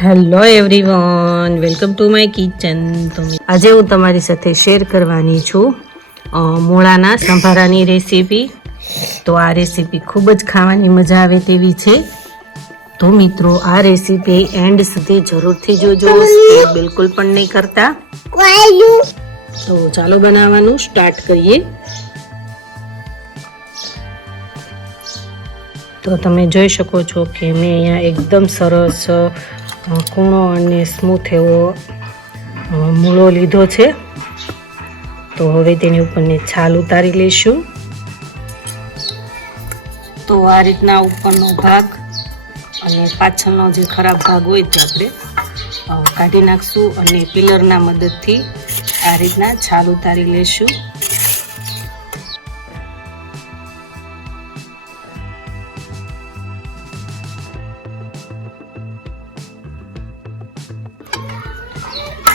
Hello everyone welcome to my kitchen તો આજે હું તમારી સાથે શેર કરવાની છું મૂળાના સંભારાની રેસીપી તો આ રેસીપી ખૂબ જ ખાવાની મજા આવે તેવી છે. તો મિત્રો આ રેસીપી એન્ડ સુધી જરૂરથી જોજો. બિલકુલ પણ નહીં કરતા. તો ચાલો બનાવવાનું સ્ટાર્ટ કરીએ. તો તમે જોઈ શકો છો કે મેં અહીંયા એકદમ સરસ કૂણો અને સ્મૂથ એવો મૂળો લીધો છે. તો હવે તેની ઉપરની છાલ ઉતારી લઈશું. તો આ રીતના ઉપરનો ભાગ અને પાછળનો જે ખરાબ ભાગ હોય તે આપણે કાઢી નાખશું અને પિલરના મદદથી આ રીતના છાલ ઉતારી લઈશું.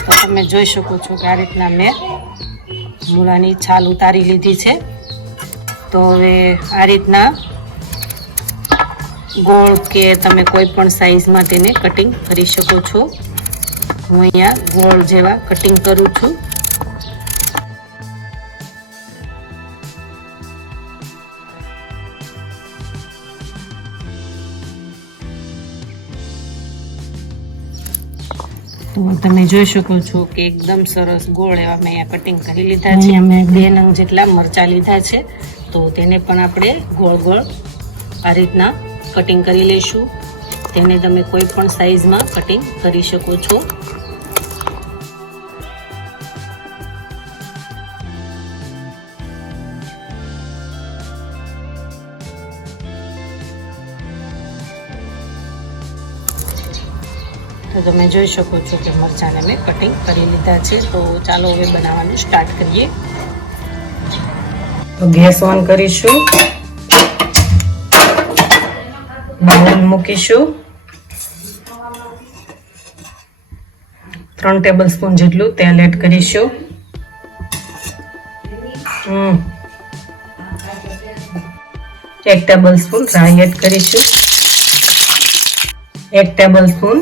તો તમે જોઈ શકો છો કે આ રીતના મેં મૂળાની છાલ ઉતારી લીધી છે. તો હવે આ રીતના ગોળ કે તમે કોઈ પણ સાઈઝમાં તેને કટિંગ કરી શકો છો. હું અહીંયા ગોળ જેવા કટિંગ કરું છું. તમે જોઈ શકો છો કે એકદમ સરસ ગોળ એવા મેં કટિંગ કરી લીધા છે. અમે બે નંગ જેટલા મરચા લીધા છે. તો તેને પણ આપણે ગોળ ગોળ આ રીતના કટિંગ કરી લઈશું. તેને તમે કોઈ પણ સાઈઝમાં કટિંગ કરી શકો છો. તો તમે જોઈ શકો છો કે મરચાંને મેં કટિંગ કરી લીધા છે. તો ચાલો હવે બનાવવાનું સ્ટાર્ટ કરીએ. તો ગેસ ઓન કરીશું. બાઉલ મૂકીશું. ત્રણ ટેબલ સ્પૂન જેટલું તેલ એડ કરીશું. એક ટેબલ સ્પૂન રાઈ એડ કરીશું. એક ટેબલ સ્પૂન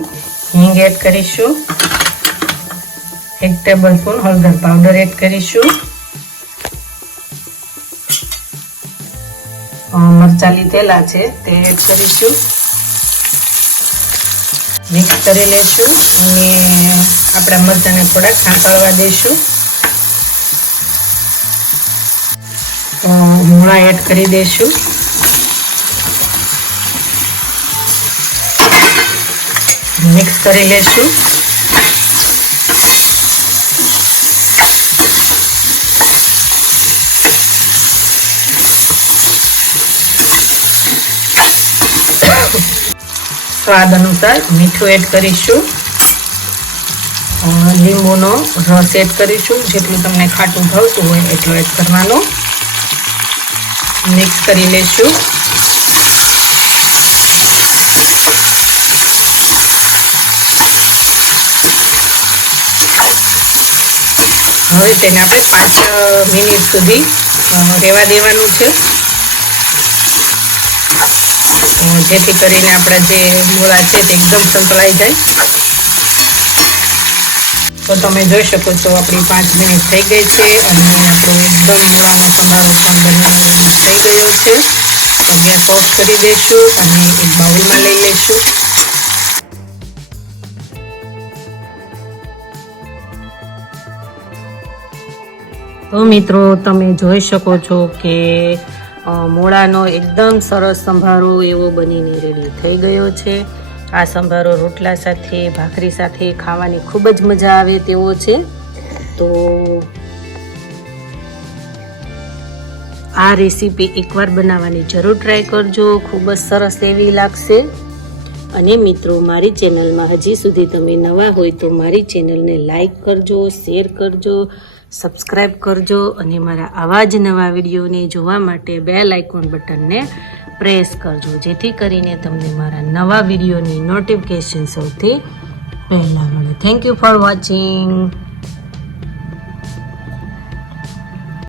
હિંગ એડ કરીશું. એક ટેબલ સ્પૂન હળદર પાવડર એડ કરીશું. મરચા લીધેલા છે તે એડ કરીશું. મિક્સ કરી લેશું અને આપણા મરચાંને થોડાક સાંકળવા દઈશું. મૂળા એડ કરી દઈશું. મિક્સ કરી લેશું. સ્વાદ અનુસાર મીઠું એડ કરીશું. લીંબુનો રસ એડ કરીશું. જેટલું તમને ખાટું ભાવતું હોય એટલું એડ કરવાનું. મિક્સ કરી લેશું. હવે તેને આપણે પાંચ મિનિટ સુધી રહેવા દેવાનું છે. જેથી કરીને આપણા જે મૂળા છે તે એકદમ સંતળાઈ જાય. તો તમે જોઈ શકો છો આપણી પાંચ મિનિટ થઈ ગઈ છે અને આપણો એકદમ મૂળાનો સંભારો પણ બનીને થઈ ગયો છે. તો ગેસ ઓફ કરી દઈશું અને એક બાઉલમાં તો મિત્રો, તમે જોઈ શકો છો કે મોળાનો એકદમ સરસ સંભારો એવો બનીને રેડી થઈ ગયો છે. આ સંભારો રોટલા સાથે, ભાખરી સાથે ખાવાની ખૂબ જ મજા આવે તેવો છે. તો આ રેસીપી એકવાર બનાવવાની જરૂર ટ્રાય કરજો. ખૂબ જ સરસ એવી લાગશે. અને મિત્રો, મારી ચેનલમાં હજી સુધી તમે નવા હોય તો મારી ચેનલને લાઈક કરજો શેર કરજો. સબસ્ક્રાઈબ કરજો અને મારા આવા જ નવા વિડીયોને જોવા માટે બેલ આઇકોન બટનને પ્રેસ કરજો. જેથી કરીને તમને મારા નવા વિડીયોની નોટિફિકેશન સૌથી પહેલાં મળે. Thank you for watching